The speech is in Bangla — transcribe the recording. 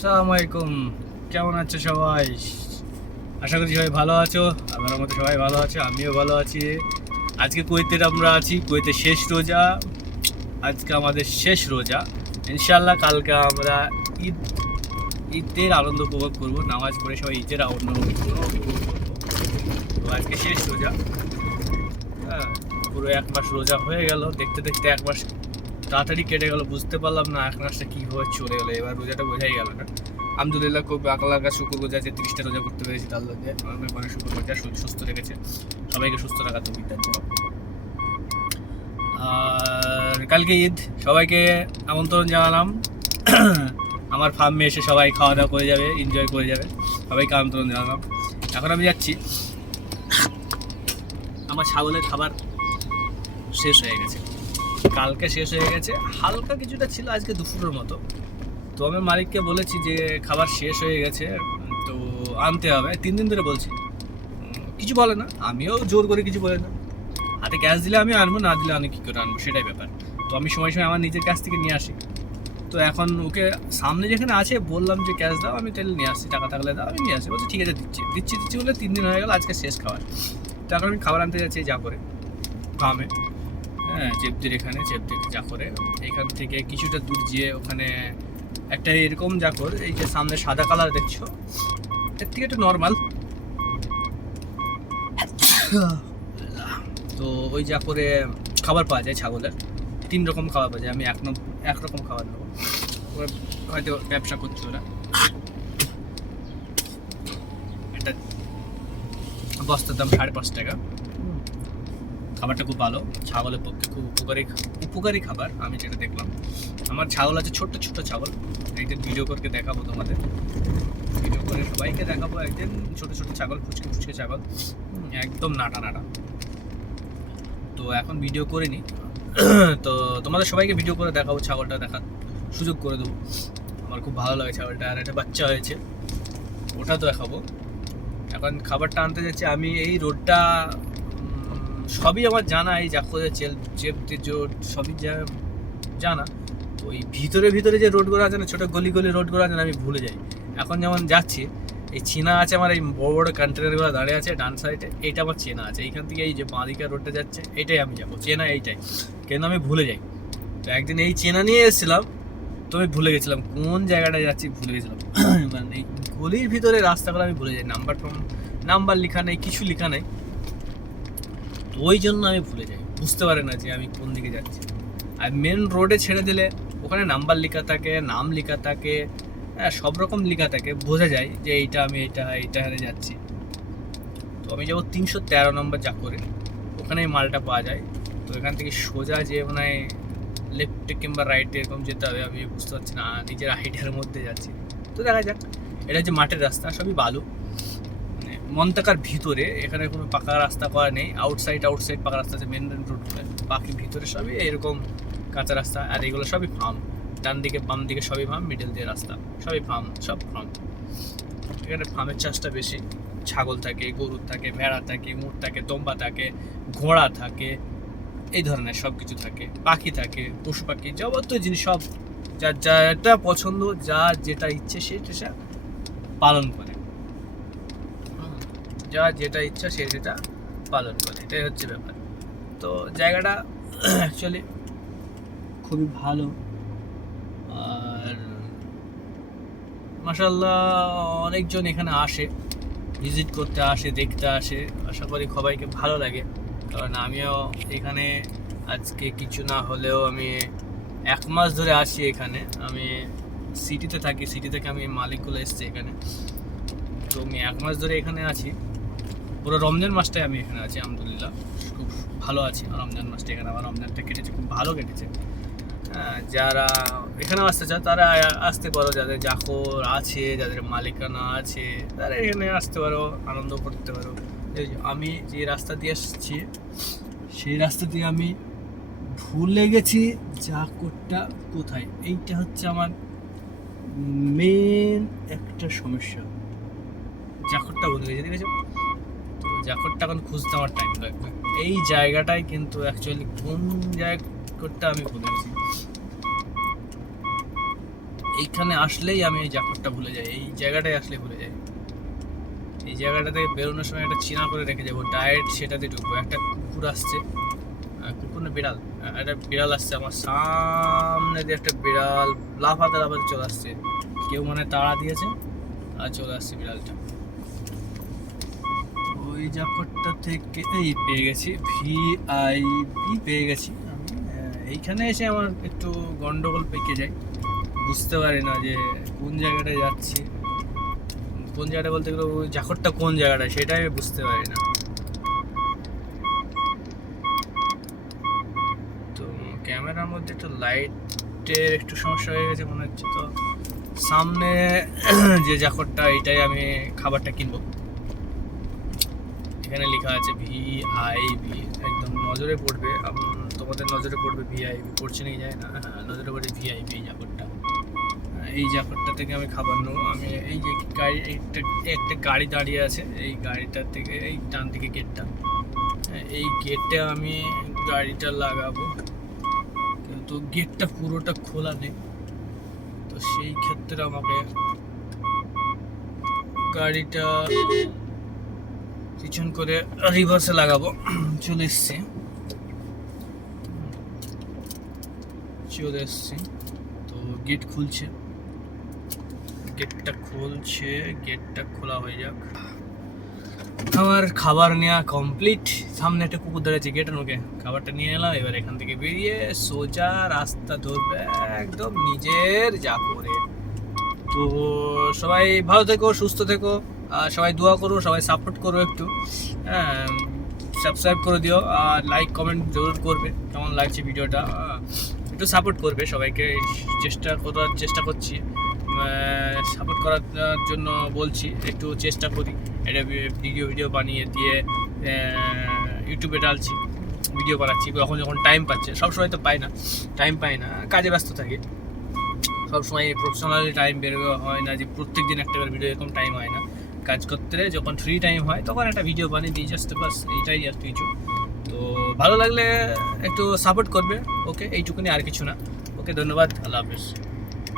আসসালামু আলাইকুম, কেমন আছো সবাই? আশা করি সবাই ভালো আছো। আমার মতো সবাই ভালো আছে, আমিও ভালো আছি। আজকে কুয়েতের আমরা আছি, কুয়েতের শেষ রোজা। আজকে আমাদের শেষ রোজা। ইনশাল্লাহ কালকে আমরা ঈদ ঈদের আনন্দ উপভোগ করবো। নামাজ পড়ে সবাই ঈদের আনন্দ উপভোগ করবো। তো আজকে শেষ রোজা। হ্যাঁ, পুরো এক মাস রোজা হয়ে গেল। দেখতে দেখতে এক মাস তাড়াতাড়ি কেটে গেল, বুঝতে পারলাম না এক মাসটা কীভাবে চলে গেলো। এবার রোজাটা বোঝাই গেল না। আলহামদুলিল্লাহ, খুব আল্লাহর কাছে শুকর গুজার যে 30টা রোজা করতে পেরেছি। আল্লাহ অনেক অনেক শুকর গুজার, শরীর সুস্থ রেখেছে। সবাইকে সুস্থ রাখার তৌফিক দান করো। আর কালকে ঈদ, সবাইকে আমন্ত্রণ জানালাম। আমার ফার্মে এসে সবাই খাওয়া দাওয়া করে যাবে, এনজয় করে যাবে। সবাইকে আমন্ত্রণ জানালাম। এখন আমি যাচ্ছি। আমার ছাগলের খাবার শেষ হয়ে গেছে, কালকে শেষ হয়ে গেছে। হালকা কিছুটা ছিল আজকে দুপুরের মতো। তো আমি মালিককে বলেছি যে খাবার শেষ হয়ে গেছে, তো আনতে হবে। 3 দিন ধরে বলছি, কিছু বলে না। আমিও জোর করে কিছু বলে না। হাতে ক্যাশ দিলে আমি আনবো, না দিলে আমি কী করে আনবো, সেটাই ব্যাপার। তো আমি সময় সময় আমার নিজের কাছ থেকে নিয়ে আসি। তো এখন ওকে সামনে যেখানে আছে বললাম যে ক্যাশ দাও, আমি তাহলে নিয়ে আসছি, টাকা থাকলে দাও, আমি নিয়ে আসি। বলছি ঠিক আছে, দিচ্ছি বলে 3 দিন হয়ে গেল, আজকে শেষ খাবার। তো এখন আমি খাবার আনতে যাচ্ছি যা করে ফার্মে। হ্যাঁ, চেপদির এখানে, চেপদির যা করে এখান থেকে কিছুটা দূর যেয়ে ওখানে একটা এরকম জাকর, এই যে সামনে সাদা কালার দেখছো, এর থেকে একটু নর্মাল। তো ওই জাকরে খাবার পাওয়া যায় ছাগলের। 3 রকম খাবার পাওয়া যায়। আমি এক রকম খাবার নেবো। ওরা হয়তো ব্যবসা করছে ওরা। একটা বস্তার দাম 5.5 টাকা। খাবারটা খুব ভালো, ছাগলের পক্ষে খুব উপকারী খাবার। আমি যেটা দেখলাম, আমার ছাগল আছে, ছোট্ট ছোট্ট ছাগল। একদিন ভিডিও করে দেখাবো তোমাদের, ভিডিও করে সবাইকে দেখাবো একদিন। ছোট ছোট ছাগল, ফুচকে ছাগল, একদম নাটা নাটা। তো এখন ভিডিও করিনি, তো তোমাদের সবাইকে ভিডিও করে দেখাবো, ছাগলটা দেখার সুযোগ করে দেবো। আমার খুব ভালো লাগে ছাগলটা। আর একটা বাচ্চা হয়েছে, ওটা তো দেখাবো। এখন খাবারটা আনতে যাচ্ছি আমি। এই রোডটা সবই আমার জানা, এই জাকরে চেপতে রোড সবই জানা। তো ওই ভিতরে যে রোডগুলো আছে না, ছোটো গলি রোডগুলো আছে না, আমি ভুলে যাই। এখন যেমন যাচ্ছি, এই চেনা আছে আমার, এই বড় বড় কন্টেনারগুলো দাঁড়িয়ে আছে ডান সাইডে, এইটা আমার চেনা আছে। এইখান থেকে এই যে বাঁদিকে রোডটা যাচ্ছে, এইটাই আমি যাবো, চেনা এইটাই, কিন্তু আমি ভুলে যাই। তো একদিন এই চেনা নিয়ে এসেছিলাম, তো আমি ভুলে গেছিলাম কোন জায়গাটায় যাচ্ছি, ভুলে গেছিলাম। মানে এই গলির ভিতরে রাস্তাগুলো আমি ভুলে যাই, নাম্বার লেখা নেই, কিছু লেখা নেই। তো ওই জন্য আমি ভুলে যাই, বুঝতে পারি না যে আমি কোন দিকে যাচ্ছি। আর মেন রোডে ছেড়ে দিলে ওখানে নাম্বার লেখা থাকে, নাম লেখা থাকে, হ্যাঁ, সব রকম লেখা থাকে, বোঝা যায় যে আমি এইটা হারে যাচ্ছি। তো আমি যাবো 313 নম্বর জাকরে, ওখানে মালটা পাওয়া যায়। তো এখান থেকে সোজা যে মানে লেফটে কিংবা রাইটে এরকম যেতে হবে, আমি বুঝতে পারছি না, নিজের আইডিয়ার মধ্যে যাচ্ছি। তো দেখা যাক। এটা হচ্ছে মাঠের রাস্তা, সবই বালু। মন্তাকার ভিতরে, এখানে কোনো পাকা রাস্তা করা নেই। আউটসাইড পাকা রাস্তা আছে, মেন রোড। বাকি ভিতরে সবই এরকম কাঁচা রাস্তা। আর এগুলো সবই ফার্ম, ডান দিকে বাম দিকে সবই ফার্ম, মিডল দিয়ে রাস্তা, সবই ফার্ম, সব ফার্ম। এখানে ফার্মের চাষটা বেশি। ছাগল থাকে, গরু থাকে, ভেড়া থাকে, উট থাকে, দম্বা থাকে, ঘোড়া থাকে, এই ধরনের সব কিছু থাকে। পাখি থাকে, পশু পাখি, যাবতীয় জিনিস সব, যার যেটা পছন্দ, যার যেটা ইচ্ছে সেটা পালন করে। যার যেটা ইচ্ছা সে সেটা পালন করে, এটাই হচ্ছে ব্যাপার। তো জায়গাটা অ্যাকচুয়ালি খুবই ভালো। আর মাশাআল্লাহ, অনেকজন এখানে আসে, ভিজিট করতে আসে, দেখতে আসে। আশা করি সবাইকে ভালো লাগে, কারণ আমিও এখানে আজকে কিছু না হলেও আমি 1 মাস ধরে আসি এখানে। আমি সিটিতে থাকি, সিটি থেকে আমি মালিকগুলো এসছে এখানে। তো আমি 1 মাস ধরে এখানে আছি। পুরো রমজান মাসটাই আমি এখানে আছি, আলহামদুলিল্লাহ খুব ভালো আছি। রমজান মাসটা এখানে আমার রমজানটা কেটেছে, খুব ভালো কেটেছে। যারা এখানে আসতে চায় তারা আসতে পারো, যাদের জাকর আছে, যাদের মালিকানা আছে, তারা এখানে আসতে পারো, আনন্দ করতে পারো। আমি যে রাস্তা দিয়ে আসছি, সেই রাস্তা দিয়ে আমি ভুলে গেছি জাকরটা কোথায়। এইটা হচ্ছে আমার মেন একটা সমস্যা, জাকরটা ভুলে গেছি, ঠিক আছে। তো জাকরটা এখন খুঁজতে আমার টাইম লাগবে। এই জায়গাটায় কিন্তু অ্যাকচুয়ালি কোন জায়গাটা আমি ভুলে গেছি। এইখানে আসলেই আমি এই জ্যাকেটটা ভুলে যাই, এই জায়গাটায় আসলে ভুলে যাই। এই জায়গাটা থেকে বেরোনোর সময় একটা চিনা করে রেখে যাবো, ডাইরেক্ট সেটাতে ঢুকবো। একটা কুকুর আসছে, কুকুর না বিড়াল, একটা বিড়াল আসছে আমার সামনে দিয়ে, একটা বিড়াল লাফাতে লাফাতে চলে আসছে। কেউ মানে তাড়া দিয়েছে আর চলে আসছে বিড়ালটা। ওই জ্যাকেটটা থেকে এই পেয়ে গেছি, ভিআইপি পেয়ে গেছি আমি। এইখানে এসে আমার একটু গন্ডগোল পেকে যায়, বুঝতে পারি না যে কোন জায়গাটায় যাচ্ছি। কোন জায়গাটা বলতে গেলে ওই জ্যাকেটটা কোন জায়গাটা সেটাই আমি বুঝতে পারি না। তো ক্যামেরার মধ্যে একটু লাইটের একটু সমস্যা হয়ে গেছে মনে হচ্ছে। তো সামনে যে জ্যাকেটটা, এটাই আমি খাবারটা কিনবো। এখানে লেখা আছে ভিআইপি, একদম নজরে পড়বে, তোমাদের নজরে পড়বে ভিআইপি, পড়ছে নাকি যায় না, নজরে পড়বে ভিআইপি এই জ্যাকেটটা। এই জ্যাকেটটা থেকে আমি খাবার নেবো। আমি এই যে গাড়ি, একটা গাড়ি দাঁড়িয়ে আছে, এই গাড়িটার থেকে এই ডান দিকে গেটটা, এই গেটে আমি গাড়িটা লাগাবো। কিন্তু গেটটা পুরোটা খোলা নেই, তো সেই ক্ষেত্রে আমাকে গাড়িটা পিছন করে রিভার্সে লাগাবো। চলে এসছি, তো গেট খুলছে, গেটটা খোলা হয়ে যাক। আমার খাবার নেওয়া কমপ্লিট। সামনে একটা কুকুর দাঁড়িয়েছে গেটের মুখে, খাবারটা নিয়ে এলাম। এবার এখান থেকে বেরিয়ে সোজা রাস্তা ধরবে একদম নিজের যা করে। তো সবাই ভালো থেকো, সুস্থ থেকো, সবাই দোয়া করো, সবাই সাপোর্ট করো, একটু সাবস্ক্রাইব করে দিও, আর লাইক কমেন্ট জরুর করবে কেমন লাগছে ভিডিওটা। একটু সাপোর্ট করবে, সবাইকে চেষ্টা করছি, সাপোর্ট করার জন্য বলছি। একটু চেষ্টা করি, এটা ভিডিও বানিয়ে দিয়ে ইউটিউবে ডালছি, ভিডিও বানাচ্ছি যখন টাইম পাচ্ছে। সবসময় তো টাইম পাই না, কাজে ব্যস্ত থাকি। সবসময় প্রফেশনালি টাইম বের হয় না যে প্রত্যেক দিন একটা করে ভিডিও, এরকম টাইম হয় না। কাজ করতে যখন ফ্রি টাইম হয় তখন একটা ভিডিও বানিয়ে দিই, জাস্ট বাস এইটাই আর কিছু। তো ভালো লাগলে একটু সাপোর্ট করবে, ওকে, এইটুকুনি, আর কিছু না। ওকে, ধন্যবাদ, আল্লাহ হাফেজ।